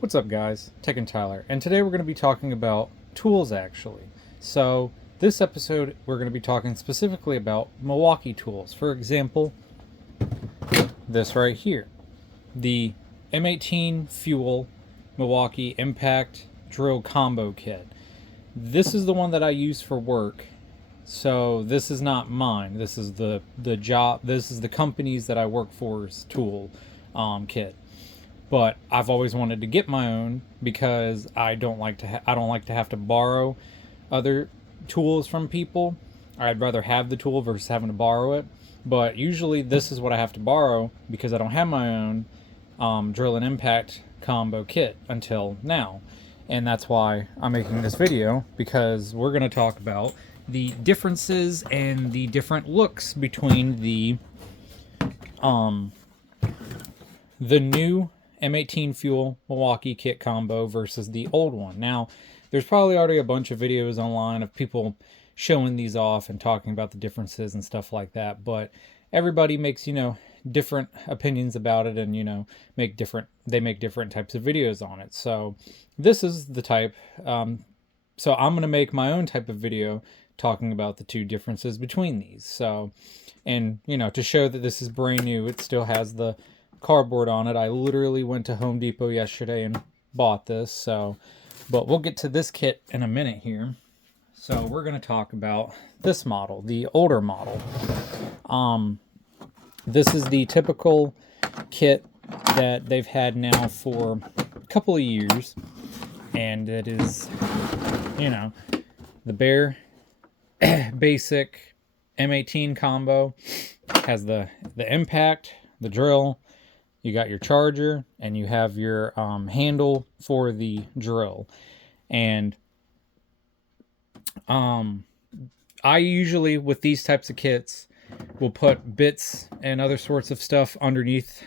What's up, guys? Tech and Tyler, and today we're going to be talking about tools actually. So, this episode we're going to be talking specifically about Milwaukee tools. For example, this right here, the M18 Fuel Milwaukee Impact Drill Combo Kit. This is the one that I use for work. So this is not mine. This is the job. This is the company's that I work for's tool kit. But I've always wanted to get my own because I don't like to have to borrow other tools from people. I'd rather have the tool versus having to borrow it. But usually this is what I have to borrow because I don't have my own drill and impact combo kit until now. And that's why I'm making this video, because we're going to talk about the differences and the different looks between the new M18 Fuel Milwaukee kit combo versus the old one. Now, there's probably already a bunch of videos online of people showing these off and talking about the differences and stuff like that, but everybody makes, different opinions about it, and make different types of videos on it. So this is the type, so I'm going to make my own type of video talking about the two differences between these. So, and to show that this is brand new, it still has the cardboard on it. I literally went to Home Depot yesterday and bought this. So, but we'll get to this kit in a minute here. So we're going to talk about this model, the older model. This is the typical kit that they've had now for a couple of years, and it is, the bare basic M18 combo. Has the impact, the drill, you got your charger, and you have your handle for the drill. And I usually, with these types of kits, will put bits and other sorts of stuff underneath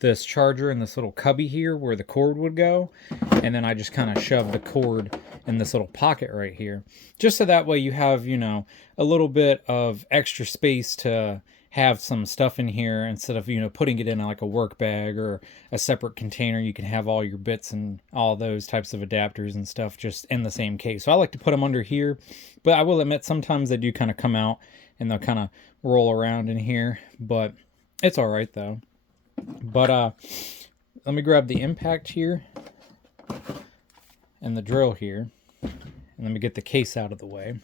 this charger in this little cubby here where the cord would go, and then I just kind of shove the cord in this little pocket right here, just so that way you have a little bit of extra space to have some stuff in here, instead of putting it in like a work bag or a separate container. You can have all your bits and all those types of adapters and stuff just in the same case. So I like to put them under here, but I will admit sometimes they do kind of come out and they'll kind of roll around in here, but it's all right though. But let me grab the impact here and the drill here, and let me get the case out of the way.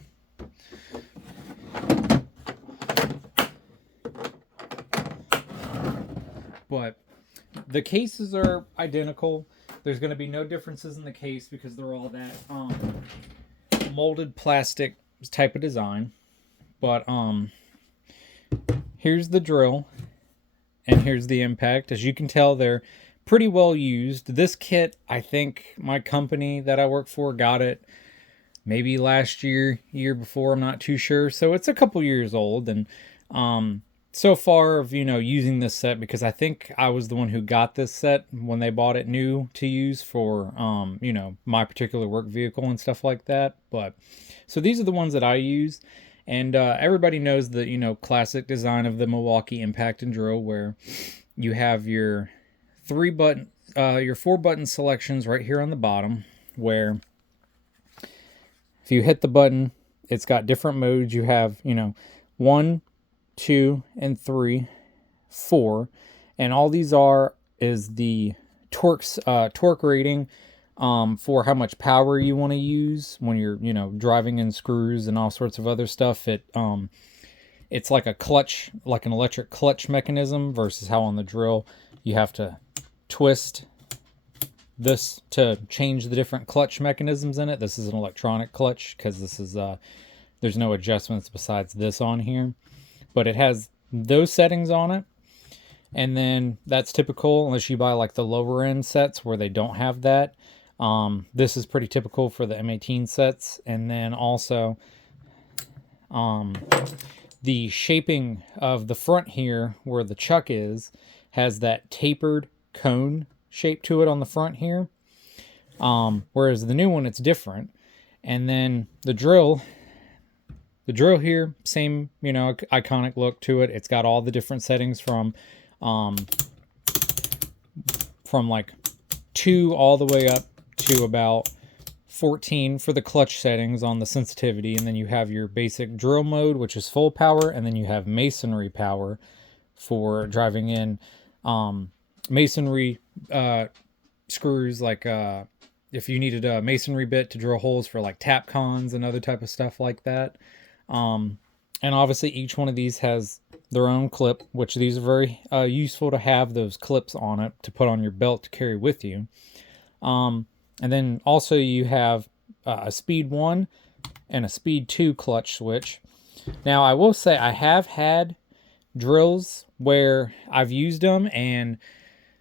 But the cases are identical. There's going to be no differences in the case because they're all that molded plastic type of design. But here's the drill, and here's the impact. As you can tell, they're pretty well used. This kit, I think my company that I work for got it maybe last year before, I'm not too sure. So it's a couple years old, and so far of using this set, because I think I was the one who got this set when they bought it new to use for my particular work vehicle and stuff like that. But so these are the ones that I use. And everybody knows the classic design of the Milwaukee Impact and Drill, where you have your 4-button selections right here on the bottom, where if you hit the button, it's got different modes. You have 1, 2, and 3, 4, and all these is the torque rating for how much power you want to use when you're driving in screws and all sorts of other stuff. It's like a clutch, like an electric clutch mechanism, versus how on the drill you have to twist this to change the different clutch mechanisms in it. This is an electronic clutch because this is there's no adjustments besides this on here, but it has those settings on it. And then that's typical unless you buy like the lower end sets where they don't have that. This is pretty typical for the M18 sets. And then also the shaping of the front here where the chuck has that tapered cone shape to it on the front here. Whereas the new one, it's different. And then the drill here, same, iconic look to it. It's got all the different settings from like 2 all the way up to about 14 for the clutch settings on the sensitivity, and then you have your basic drill mode, which is full power, and then you have masonry power for driving in masonry screws, like if you needed a masonry bit to drill holes for like tap cons and other type of stuff like that. And obviously each one of these has their own clip, which these are very useful to have those clips on it to put on your belt to carry with you. And then also you have a speed 1 and a speed 2 clutch switch. Now I will say I have had drills where I've used them and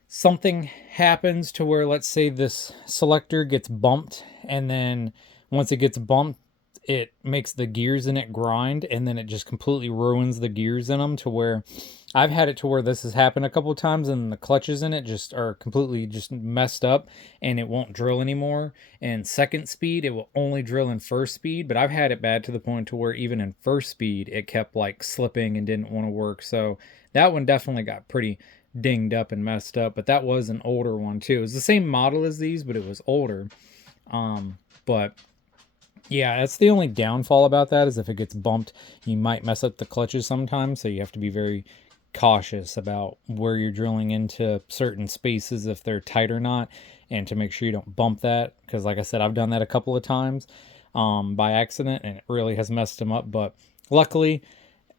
something happens to where, let's say this selector gets bumped, and then once it gets bumped, it makes the gears in it grind, and then it just completely ruins the gears in them, to where I've had it to where this has happened a couple of times and the clutches in it just are completely just messed up and it won't drill anymore. And second speed, it will only drill in first speed, but I've had it bad to the point to where even in first speed, it kept like slipping and didn't want to work. So that one definitely got pretty dinged up and messed up, but that was an older one too. It was the same model as these, but it was older. But yeah, that's the only downfall about that, is if it gets bumped, you might mess up the clutches sometimes, so you have to be very cautious about where you're drilling into certain spaces, if they're tight or not, and to make sure you don't bump that, because like I said, I've done that a couple of times by accident, and it really has messed them up. But luckily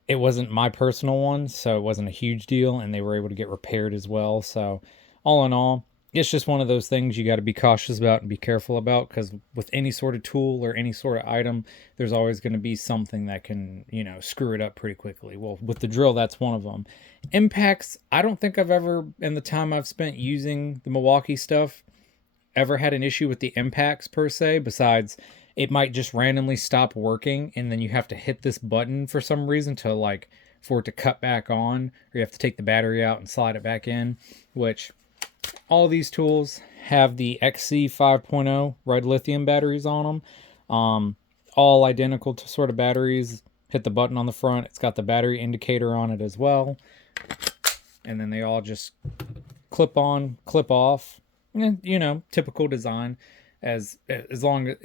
it wasn't my personal one, so it wasn't a huge deal, and they were able to get repaired as well. So all in all, it's just one of those things you got to be cautious about and be careful about, because with any sort of tool or any sort of item, there's always going to be something that can, screw it up pretty quickly. Well, with the drill, that's one of them. Impacts, I don't think I've ever, in the time I've spent using the Milwaukee stuff, ever had an issue with the impacts per se, besides it might just randomly stop working, and then you have to hit this button for some reason for it to cut back on, or you have to take the battery out and slide it back in, which all these tools have the XC 5.0 red lithium batteries on them. All identical to sort of batteries. Hit the button on the front. It's got the battery indicator on it as well. And then they all just clip on, clip off. And, typical design. As long as,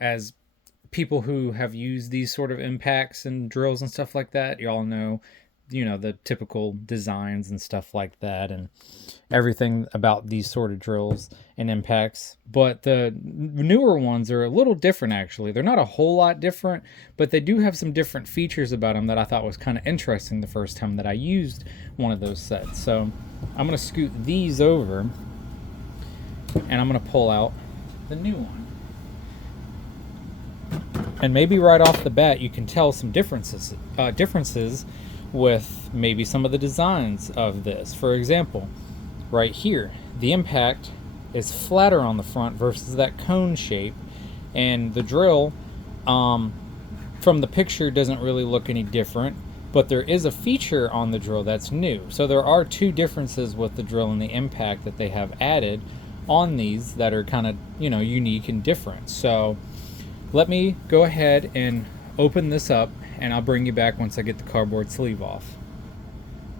as people who have used these sort of impacts and drills and stuff like that, you all know, the typical designs and stuff like that, and everything about these sort of drills and impacts. But the newer ones are a little different, actually. They're not a whole lot different, but they do have some different features about them that I thought was kind of interesting the first time that I used one of those sets. So I'm going to scoot these over, and I'm going to pull out the new one. And maybe right off the bat, you can tell some differences with maybe some of the designs of this. For example, right here, the impact is flatter on the front versus that cone shape, and the drill from the picture doesn't really look any different, but there is a feature on the drill that's new. So there are two differences with the drill and the impact that they have added on these that are kind of, unique and different. So let me go ahead and open this up, and I'll bring you back once I get the cardboard sleeve off.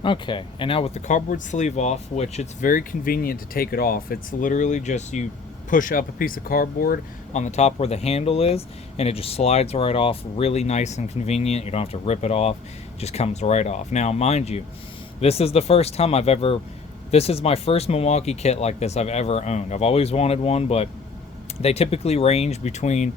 Okay, and now with the cardboard sleeve off, which it's very convenient to take it off, it's literally just you push up a piece of cardboard on the top where the handle is, and it just slides right off, really nice and convenient. You don't have to rip it off, it just comes right off. Now, mind you, this is the first time this is my first Milwaukee kit like this I've ever owned. I've always wanted one, but they typically range between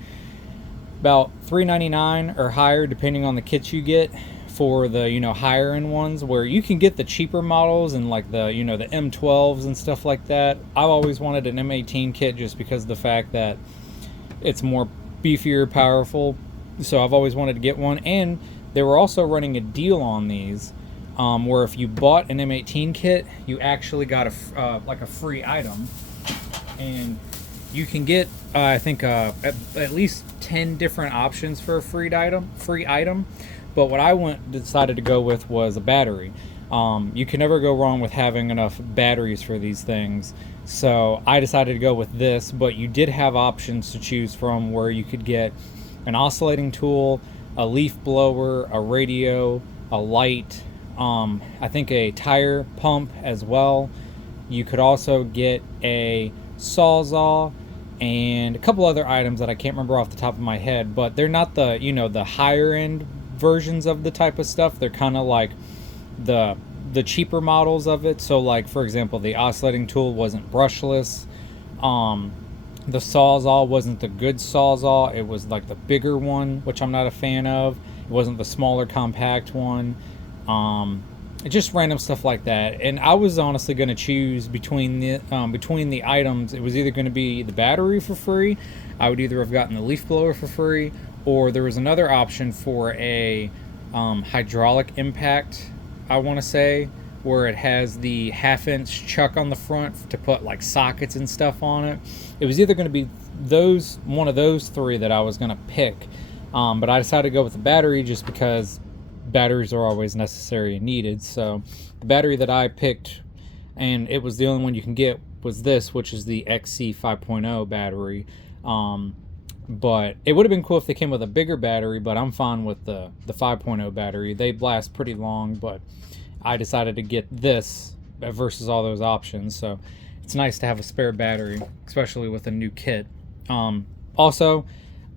about $3.99 or higher, depending on the kits you get, for the higher end ones, where you can get the cheaper models and like the the M12s and stuff like that. I've always wanted an M18 kit just because of the fact that it's more beefier, powerful. So I've always wanted to get one, and they were also running a deal on these, where if you bought an M18 kit, you actually got a free item, and you can get I think at least 10 different options for a free item. But what I decided to go with was a battery. You can never go wrong with having enough batteries for these things. So I decided to go with this, but you did have options to choose from, where you could get an oscillating tool, a leaf blower, a radio, a light, I think a tire pump as well. You could also get a Sawzall, and a couple other items that I can't remember off the top of my head, but they're not the, the higher end versions of the type of stuff. They're kind of like the cheaper models of it. So like, for example, the oscillating tool wasn't brushless. The Sawzall wasn't the good Sawzall. It was like the bigger one, which I'm not a fan of. It wasn't the smaller compact one. Just random stuff like that. And I was honestly going to choose between the items. It was either going to be the battery for free. I would either have gotten the leaf blower for free, or there was another option for a hydraulic impact, I want to say, where it has the 1/2-inch chuck on the front to put like sockets and stuff on it. It was either going to be one of those three that I was going to pick, but I decided to go with the battery just because batteries are always necessary and needed. So the battery that I picked, and it was the only one you can get, was this, which is the XC 5.0 battery. But it would have been cool if they came with a bigger battery, but I'm fine with the 5.0 battery. They last pretty long, but I decided to get this versus all those options. So it's nice to have a spare battery, especially with a new kit. Also,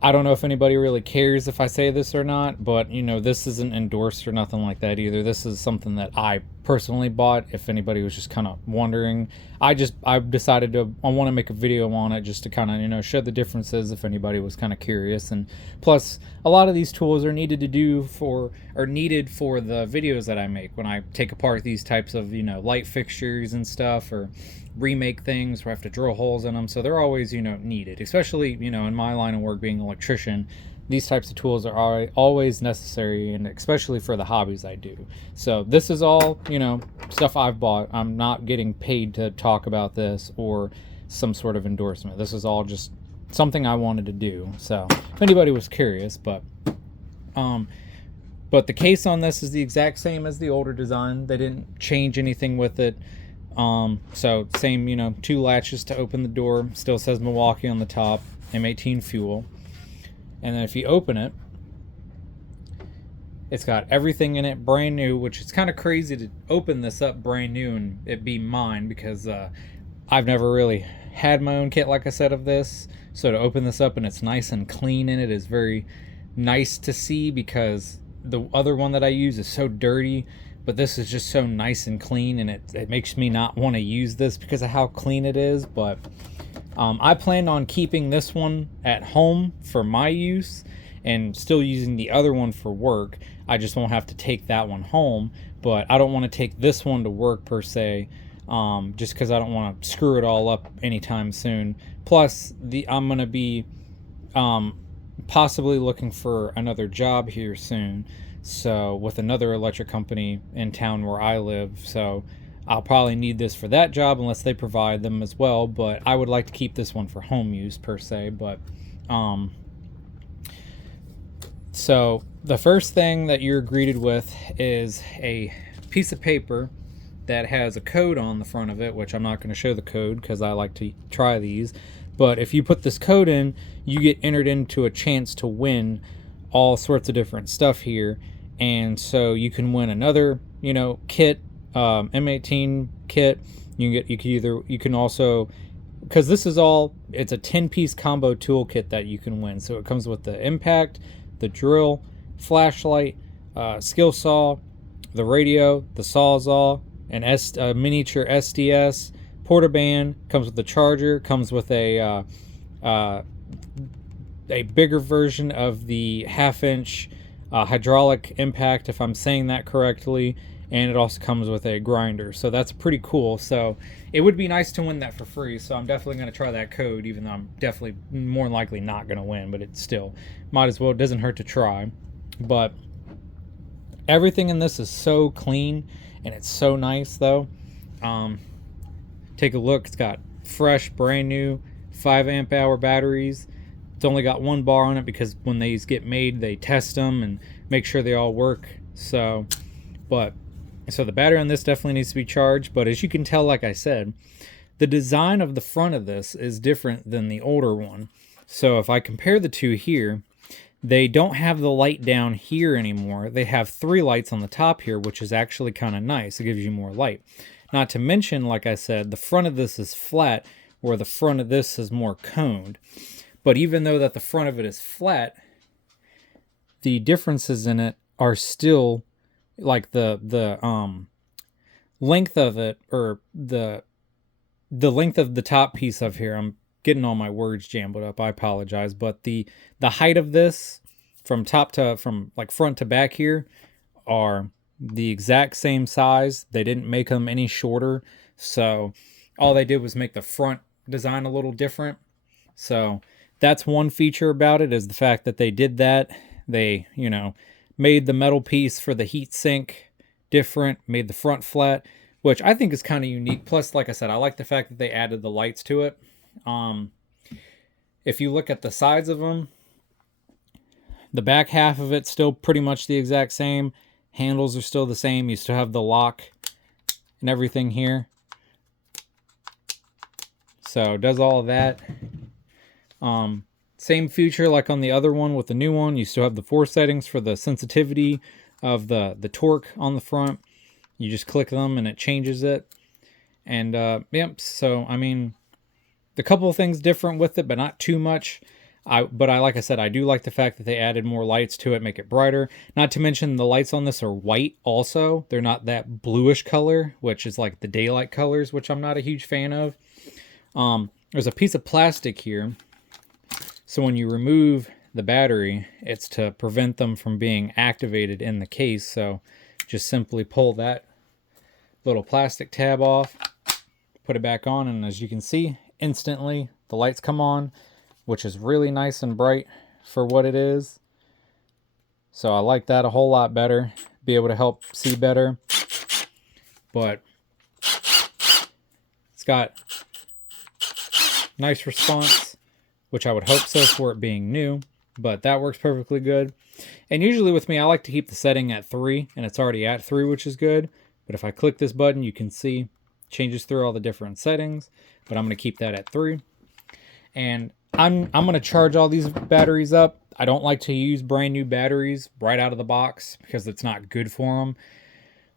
I don't know if anybody really cares if I say this or not, but this isn't endorsed or nothing like that either. This is something that I personally bought, if anybody was just kind of wondering. I decided I want to make a video on it just to kind of show the differences if anybody was kind of curious. And plus, a lot of these tools are needed for the videos that I make when I take apart these types of light fixtures and stuff, or remake things where I have to drill holes in them. So they're always needed, especially in my line of work being an electrician. These types of tools are always necessary, and especially for the hobbies I do. So this is all stuff I've bought. I'm not getting paid to talk about this or some sort of endorsement. This is all just something I wanted to do. So if anybody was curious, but the case on this is the exact same as the older design. They didn't change anything with it. So same, 2 latches to open the door. Still says Milwaukee on the top, M18 fuel. And then if you open it, it's got everything in it brand new, which is kind of crazy to open this up brand new and it be mine, because I've never really had my own kit, like I said, of this. So to open this up and it's nice and clean in it is very nice to see, because the other one that I use is so dirty. But this is just so nice and clean, and it makes me not want to use this because of how clean it is. But I plan on keeping this one at home for my use and still using the other one for work. I just won't have to take that one home, but I don't want to take this one to work per se, just because I don't want to screw it all up anytime soon. Plus, I'm going to be possibly looking for another job here soon. So with another electric company in town where I live, so I'll probably need this for that job unless they provide them as well. But I would like to keep this one for home use per se. But so the first thing that you're greeted with is a piece of paper that has a code on the front of it, which I'm not going to show the code because I like to try these. But if you put this code in, you get entered into a chance to win all sorts of different stuff here. And so you can win another kit, M18 kit. You can also, because this is it's a 10-piece combo toolkit that you can win. So it comes with the impact, the drill, flashlight, skill saw, the radio, the sawzall, a miniature SDS, portaband, comes with the charger, comes with a bigger version of the 1/2-inch hydraulic impact, if I'm saying that correctly, and it also comes with a grinder. So that's pretty cool. So it would be nice to win that for free. So I'm definitely going to try that code, even though I'm definitely more than likely not going to win, but it still might as well. It doesn't hurt to try. But everything in this is so clean and it's so nice though. Take a look. It's got fresh, brand new 5 amp hour batteries. It's only got 1 bar on it because when these get made, they test them and make sure they all work. So the battery on this definitely needs to be charged. But as you can tell, like I said, the design of the front of this is different than the older one. So if I compare the two here, they don't have the light down here anymore. They have 3 lights on the top here, which is actually kind of nice. It gives you more light. Not to mention, like I said, the front of this is flat, where the front of this is more coned. But even though that the front of it is flat, the differences in it are still like the length of it, or the length of the top piece of here. I'm getting all my words jumbled up. I apologize, but the height of this from front to back here are the exact same size. They didn't make them any shorter, so all they did was make the front design a little different. So that's one feature about it, is the fact that they did that. They, made the metal piece for the heat sink different, made the front flat, which I think is kind of unique. Plus, like I said, I like the fact that they added the lights to it. If you look at the sides of them, the back half of it's still pretty much the exact same. Handles are still the same. You still have the lock and everything here. So it does all of that. Same feature like on the other one with the new one. You still have the 4 settings for the sensitivity of the torque on the front. You just click them and it changes it. And yep, so I mean, the couple of things different with it, but not too much. Like I said, I do like the fact that they added more lights to it, make it brighter. Not to mention the lights on this are white also. They're not that bluish color, which is like the daylight colors, which I'm not a huge fan of. There's a piece of plastic here. So when you remove the battery, it's to prevent them from being activated in the case. So just simply pull that little plastic tab off, put it back on, and as you can see, instantly the lights come on, which is really nice and bright for what it is. So I like that a whole lot better, be able to help see better. But it's got nice response, which I would hope so for it being new, but that works perfectly good. And usually with me, I like to keep the setting at 3, and it's already at 3, which is good. But if I click this button, you can see it changes through all the different settings, but I'm going to keep that at 3. And I'm going to charge all these batteries up. I don't like to use brand new batteries right out of the box because it's not good for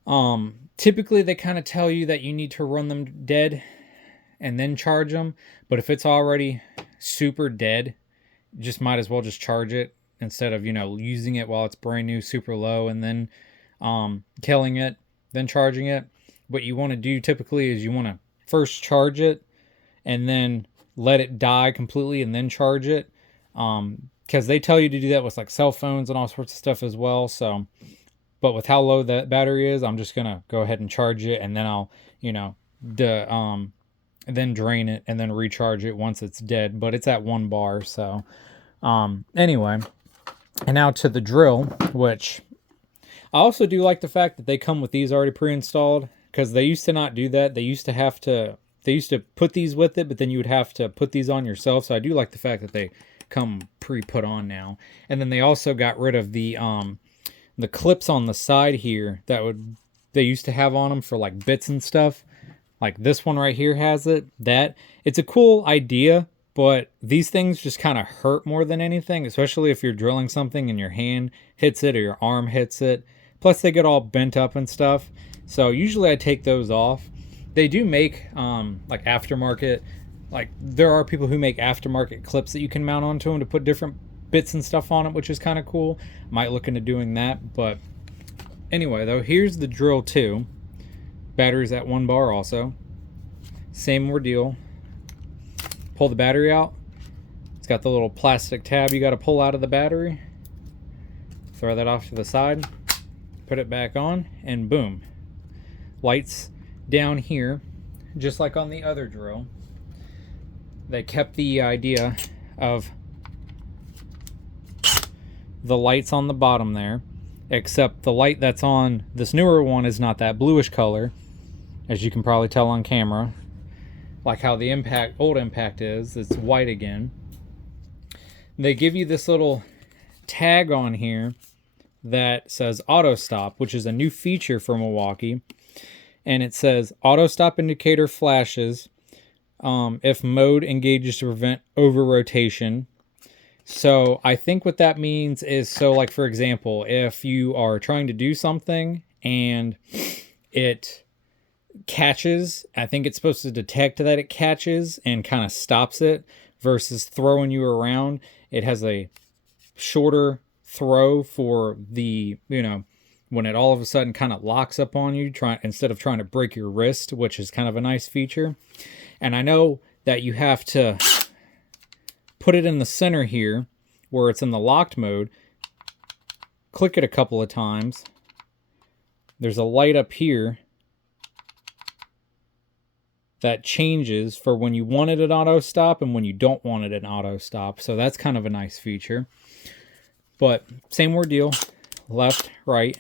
them. Typically they kind of tell you that you need to run them dead and then charge them, but if it's already super dead, just might as well just charge it instead of using it while it's brand new super low and then killing it, then charging it. What you want to do typically is you want to first charge it and then let it die completely and then charge it, because they tell you to do that with like cell phones and all sorts of stuff as well. So but with how low that battery is, I'm just gonna go ahead and charge it, and then I'll then drain it and then recharge it once it's dead. But it's at 1 bar. So anyway, and now to the drill, which I also do like the fact that they come with these already pre-installed, because they used to not do that. They used to put these with it, but then you would have to put these on yourself. So I do like the fact that they come pre-put on now. And then they also got rid of the clips on the side here they used to have on them for like bits and stuff. Like this one right here has it. It's a cool idea, but these things just kind of hurt more than anything, especially if you're drilling something and your hand hits it or your arm hits it. Plus they get all bent up and stuff. So usually I take those off. They do make like aftermarket, like there are people who make aftermarket clips that you can mount onto them to put different bits and stuff on it, which is kind of cool. Might look into doing that. But anyway, though, here's the drill too. Battery's at 1 bar also. Same ordeal. Pull the battery out. It's got the little plastic tab you got to pull out of the battery. Throw that off to the side. Put it back on, and boom. Lights down here, just like on the other drill. They kept the idea of the lights on the bottom there, except the light that's on this newer one is not that bluish color, as you can probably tell on camera, like how the old impact is. It's white again. They give you this little tag on here that says auto stop, which is a new feature for Milwaukee. And it says auto stop indicator flashes if mode engages to prevent over rotation. So I think what that means is, so like for example, if you are trying to do something and catches. I think it's supposed to detect that it catches and kind of stops it versus throwing you around. It has a shorter throw for the, when it all of a sudden kind of locks up on you, instead of trying to break your wrist, which is kind of a nice feature. And I know that you have to put it in the center here where it's in the locked mode. Click it a couple of times. There's a light up here that changes for when you want it at auto stop and when you don't want it at auto stop. So that's kind of a nice feature. But same ordeal, left, right,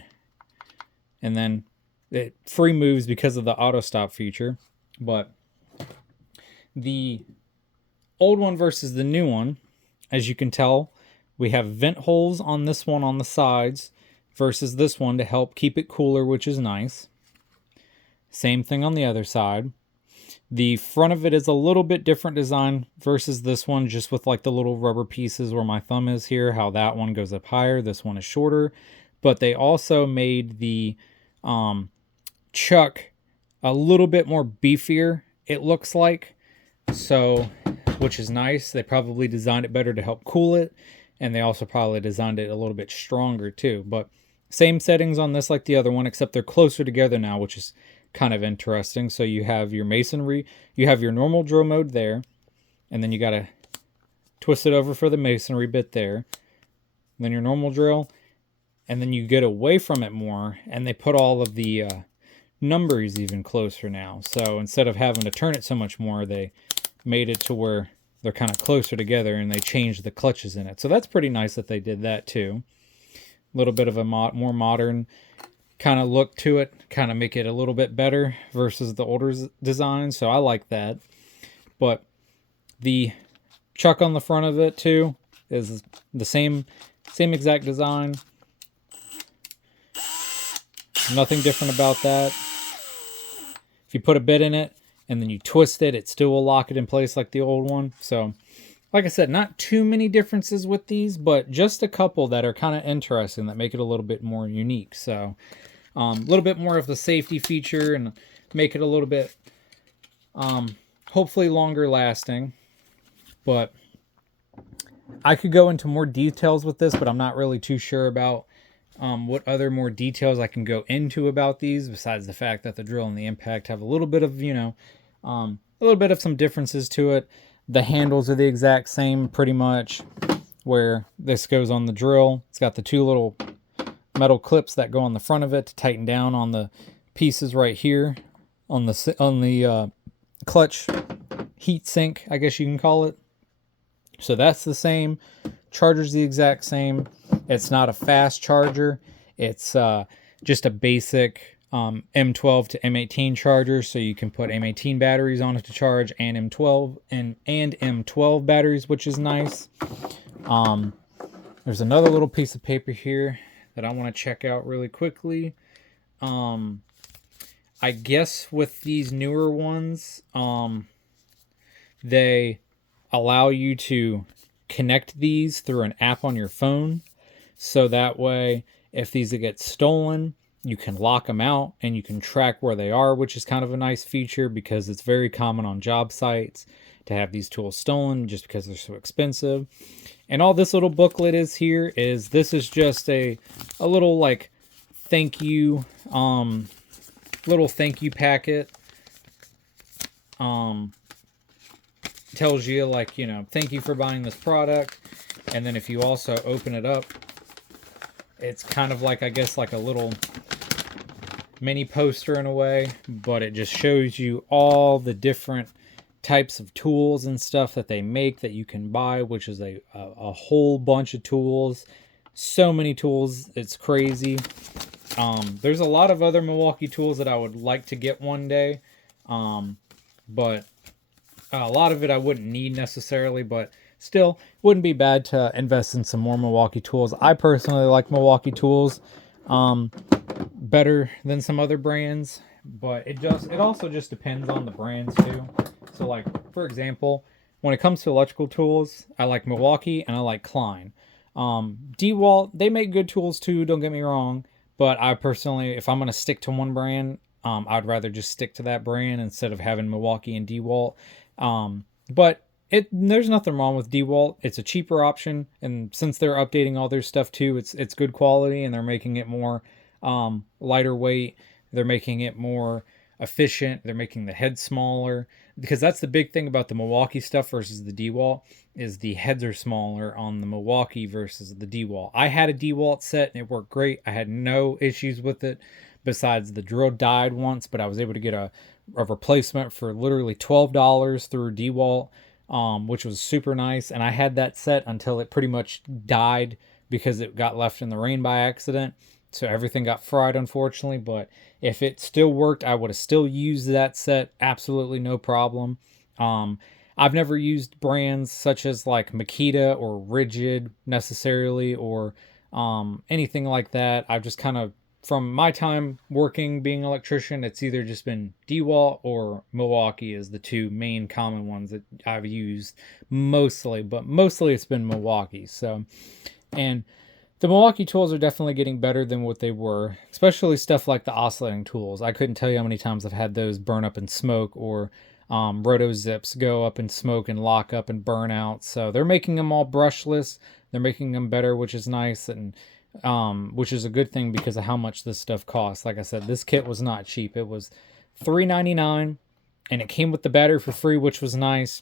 and then it free moves because of the auto stop feature. But the old one versus the new one, as you can tell, we have vent holes on this one on the sides versus this one to help keep it cooler, which is nice. Same thing on the other side. The front of it is a little bit different design versus this one, just with like the little rubber pieces where my thumb is here, how that one goes up higher, this one is shorter. But they also made the chuck a little bit more beefier, it looks like. So, which is nice. They probably designed it better to help cool it. And they also probably designed it a little bit stronger too. But same settings on this like the other one, except they're closer together now, which is kind of interesting. So you have your masonry, you have your normal drill mode there, and then you got to twist it over for the masonry bit there, then your normal drill, and then you get away from it more, and they put all of the numbers even closer now. So instead of having to turn it so much more, they made it to where they're kind of closer together, and they changed the clutches in it. So that's pretty nice that they did that too. A little bit of a more modern kind of look to it, kind of make it a little bit better versus the older design. So I like that. But the chuck on the front of it too is the same exact design. Nothing different about that. If you put a bit in it and then you twist it, it still will lock it in place like the old one. So like I said, not too many differences with these, but just a couple that are kind of interesting that make it a little bit more unique. So a little bit more of the safety feature and make it a little bit hopefully longer lasting. But I could go into more details with this, but I'm not really too sure about what other more details I can go into about these, besides the fact that the drill and the impact have a little bit of, a little bit of some differences to it. The handles are the exact same pretty much, where this goes on the drill. It's got the two little metal clips that go on the front of it to tighten down on the pieces right here on the clutch heat sink, I guess you can call it. So that's the same. Charger's the exact same. It's not a fast charger. It's just a basic M12 to M18 charger, so you can put M18 batteries on it to charge, and M12 and M12 batteries, which is nice. There's another little piece of paper here that I want to check out really quickly. I guess with these newer ones, they allow you to connect these through an app on your phone, so that way if these get stolen, you can lock them out and you can track where they are, which is kind of a nice feature because it's very common on job sites to have these tools stolen just because they're so expensive. And all this little booklet is here is, this is just a little like thank you, little thank you packet. Tells you like, thank you for buying this product. And then if you also open it up, it's kind of like, I guess, like a little mini poster in a way, but it just shows you all the different types of tools and stuff that they make that you can buy, which is a whole bunch of tools. So many tools, it's crazy. There's a lot of other Milwaukee tools that I would like to get one day, but a lot of it I wouldn't need necessarily, but still wouldn't be bad to invest in some more Milwaukee tools. I personally like Milwaukee tools better than some other brands, but it also just depends on the brands too. So like, for example, when it comes to electrical tools, I like Milwaukee and I like Klein. DeWalt, they make good tools too, don't get me wrong, but I personally, if I'm going to stick to one brand, I'd rather just stick to that brand instead of having Milwaukee and DeWalt. But there's nothing wrong with DeWalt. It's a cheaper option, and since they're updating all their stuff too, it's good quality, and they're making it more lighter weight. They're making it more efficient. They're making the head smaller, because that's the big thing about the Milwaukee stuff versus the DeWalt is the heads are smaller on the Milwaukee versus the DeWalt. I had a DeWalt set and it worked great. I had no issues with it besides the drill died once, but I was able to get a replacement for literally $12 through DeWalt, which was super nice. And I had that set until it pretty much died because it got left in the rain by accident. So everything got fried, unfortunately. But if it still worked, I would have still used that set. Absolutely no problem. I've never used brands such as like Makita or Rigid necessarily, or anything like that. I've just kind of, from my time working being an electrician, it's either just been DeWalt or Milwaukee as the two main common ones that I've used mostly. But mostly it's been Milwaukee. So, and the Milwaukee tools are definitely getting better than what they were, especially stuff like the oscillating tools. I couldn't tell you how many times I've had those burn up in smoke, or roto zips go up in smoke and lock up and burn out. So they're making them all brushless. They're making them better, which is nice, and which is a good thing because of how much this stuff costs. Like I said, this kit was not cheap. It was $3.99, and it came with the battery for free, which was nice.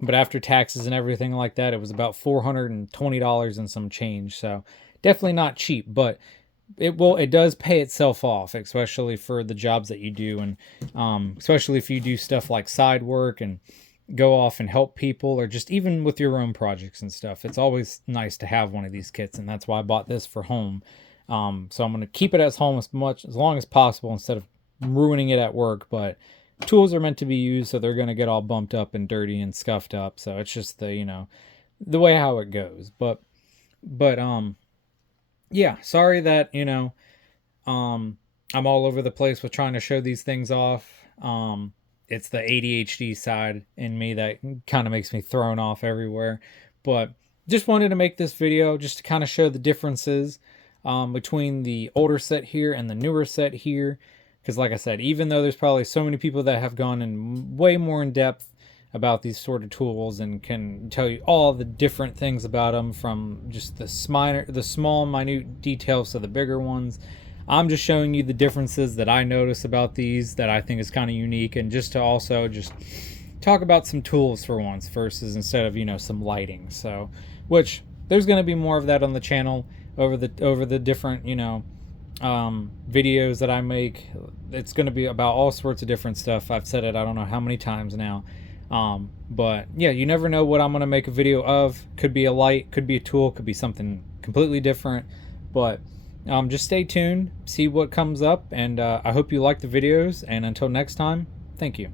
But after taxes and everything like that, it was about $420 and some change. So definitely not cheap, but it does pay itself off, especially for the jobs that you do, and especially if you do stuff like side work and go off and help people, or just even with your own projects and stuff. It's always nice to have one of these kits, and that's why I bought this for home. So I'm going to keep it as home as long as possible instead of ruining it at work. But tools are meant to be used, so they're going to get all bumped up and dirty and scuffed up. So it's just the way how it goes. But yeah, sorry that, I'm all over the place with trying to show these things off. It's the ADHD side in me that kind of makes me thrown off everywhere. But just wanted to make this video just to kind of show the differences between the older set here and the newer set here. Because like I said, even though there's probably so many people that have gone in way more in depth about these sort of tools and can tell you all the different things about them, from just the small minute details to the bigger ones, I'm just showing you the differences that I notice about these that I think is kind of unique, and just to also just talk about some tools for once versus instead of some lighting. So, which there's going to be more of that on the channel over the different videos that I make. It's going to be about all sorts of different stuff. I've said it I don't know how many times now. But yeah, you never know what I'm going to make a video of. Could be a light, could be a tool, could be something completely different. But just stay tuned, see what comes up, and I hope you like the videos, and until next time, thank you.